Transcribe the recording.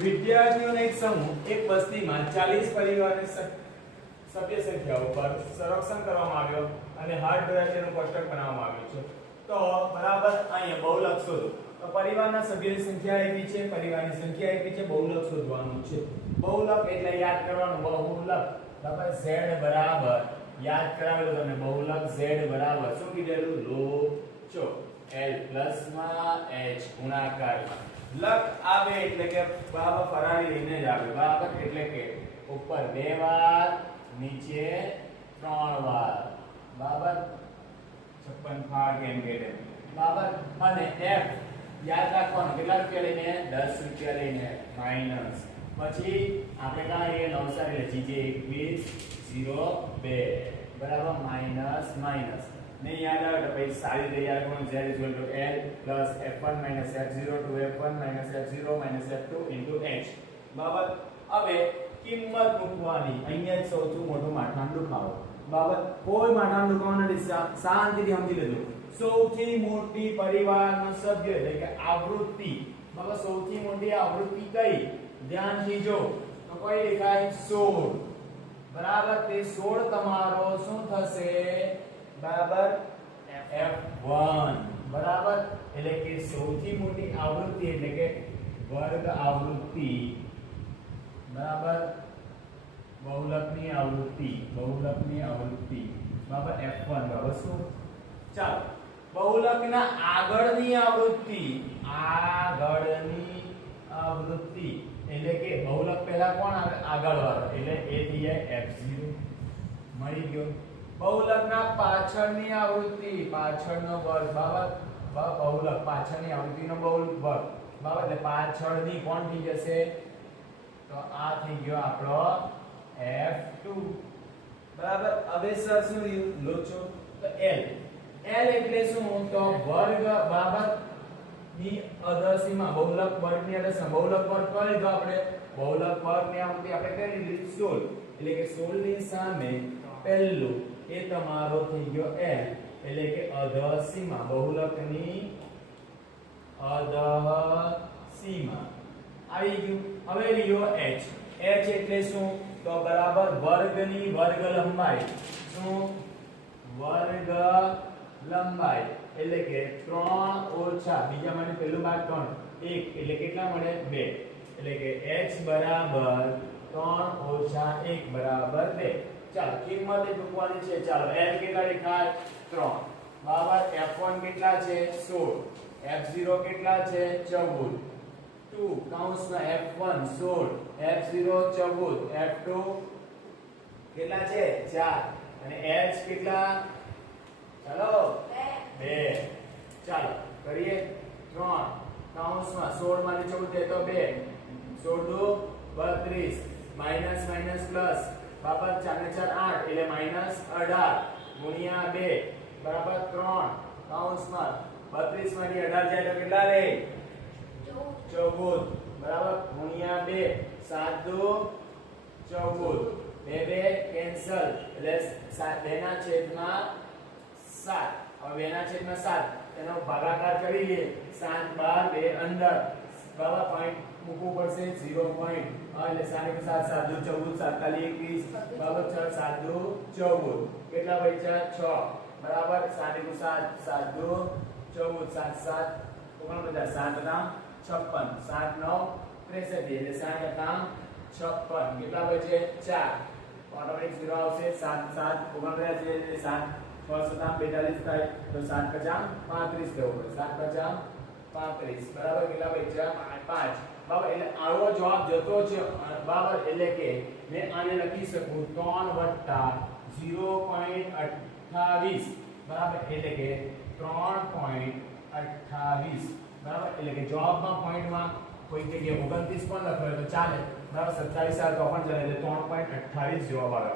વિદ્યાર્થીઓનો એક સમૂહ એક વસ્તીમાં 40 પરિવારની સભ્ય સંખ્યા ઉપર સંરક્ષણ કરવામાં આવ્યો અને હાર્ડ ડ્રાઈવનું કોષ્ટક બનાવવામાં આવ્યું છે. તો બરાબર અહીંયા બહુલક શોધો. તો પરિવારના સભ્યોની સંખ્યા આપી છે, પરિવારની સંખ્યા આપી છે, બહુલક શોધવાનું છે. બહુલક એટલે યાદ કરવાનું, બહુલક બરાબર z બરાબર યાદ કરાવેલું તમને બહુલક z બરાબર શું કીધેલું લોચો l પ્લસમાં h ગુણાકારમાં લક આવે એટલે કે બરાબર ફરારી લઈને જ આવે બરાબર એટલે કે ઉપર 2 વાર નીચે 3 વાર બરાબર 56 ફાળ કેમ કે બરાબર અને f યાદ રાખવાનું કેટલા રૂપિયા લઈને 10 રૂપિયા લઈને માઈનસ પછી આપણે કાઢીએ નવસારી એટલે જીજે 2102 બરાબર માઈનસ માઈનસ ને યાદ આવે તો પછી સારી રીતે યાદ કરવાનું z l plus f1 f0 to f1 f0 f2 h બરાબર હવે કિંમત મૂકવાની અહીંયા જ સૌથી મોટો માથાનો દુખાવો બરાબર કોઈ માથાનો દુખાવો નથી શાંતિથી સમજી લેજો સૌથી મોટી પરિવારનો સભ્ય એટલે કે આવૃત્તિ બરાબર સૌથી મોટી આવૃત્તિ કઈ ધ્યાનથી જો તો કોઈ દેખાય 16 બરાબર તે 16 તમારો શું થશે બરાબર f1 બરાબર એટલે કે સૌથી મોટી આવૃત્તિ એટલે કે વર્ગ આવૃત્તિ બરાબર બહુલકની આવૃત્તિ બરાબર f1 બરાબર શું ચાલો બહુલકના આગળની આવૃત્તિ એટલે કે બહુલક પહેલા કોણ આવે આગળ વાળો એટલે એ થઈ જાય f0 મળી ગયો બહુલકના પાછળની આવૃત્તિ પાછળનો વર્ગ બરાબર બહુલક પાછળની આવૃત્તિનો વર્ગ બરાબર એટલે પાછળની કોણ થઈ જશે તો આ થઈ ગયો આપણો f2 બરાબર હવે સર શું લોચો તો l એટલે શું તો વર્ગ બરાબર ની અદર્શીમાં બહુલક વર્ગની અદર્શીમાં બહુલક વર્ગ કરી તો આપણે બહુલક વર્ગની આવૃત્તિ આપણે કરી લીધી 16 એટલે કે 16 ની સામે પહેલું એ તમારો થઈ ગયો l એટલે કે અધસીમા બહુલકની અધસીમા આવી ગયું હવે લ્યો h એટલે શું તો બરાબર વર્ગની વર્ગ લંબાઈ શું વર્ગ લંબાઈ એટલે કે 3 ઓછા બીજા માટે પહેલું બાદ 3 1 એટલે કેટલા મળે 2 એટલે કે h બરાબર 3 ઓછા 1 બરાબર 2 ચાલો કિંમત એ મૂકવાની છે ચાલો l કેટલા દેખાય 3 બરાબર f1 કેટલા છે 16 f0 કેટલા છે 14 2 કૌંસમાં f1 16 f0 14 f2 કેટલા છે 4 અને h કેટલા ચાલો 2 ચાલો કરીએ 3 કૌંસમાં 16 માંથી 14 તો 2 16 32 માઈનસ માઈનસ પ્લસ બરાબર 4 ને 4 8 એટલે માઈનસ 18 ગુણ્યા 2 બરાબર 3 કૌંસમાં 32 માંથી 18 જાય તો કેટલા રહે 14 બરાબર ગુણ્યા 2 7 2 14 2 કેન્સલ એટલે 2 ના છેદમાં 7 હવે 2 ના છેદમાં 7 એનો ભાગાકાર કરી લઈએ 7 12 2 અંદર બરાબર પોઈન્ટ મૂકવું પડશે 0 પોઈન્ટ એટલે 7 7 7 14 47 21 બરાબર 6 7 14 કેટલા બચ્યા 6 બરાબર 7 7 7 14 7 7 7 ના 56 7 9 63 એટલે 7 ના 56 કેટલા બચે 4 ઓટોમેટિક 0 આવશે 7 7 49 એટલે 7 6 42 થાય તો 7 50 35 થવું પડે 7 50 35 બરાબર કેટલા બચ્યા 5 બરાબર એટલે આવો જવાબ જતો છે બરાબર એટલે કે મેં આને લખી શકું 3 0.28 બરાબર એટલે કે 3.28 બરાબર એટલે કે જવાબમાં પોઈન્ટમાં કોઈ જગ્યાએ 29 પણ લખાયો તો ચાલે બરાબર 27 આવે તો પણ ચાલે એટલે 3.28 જવાબ આવે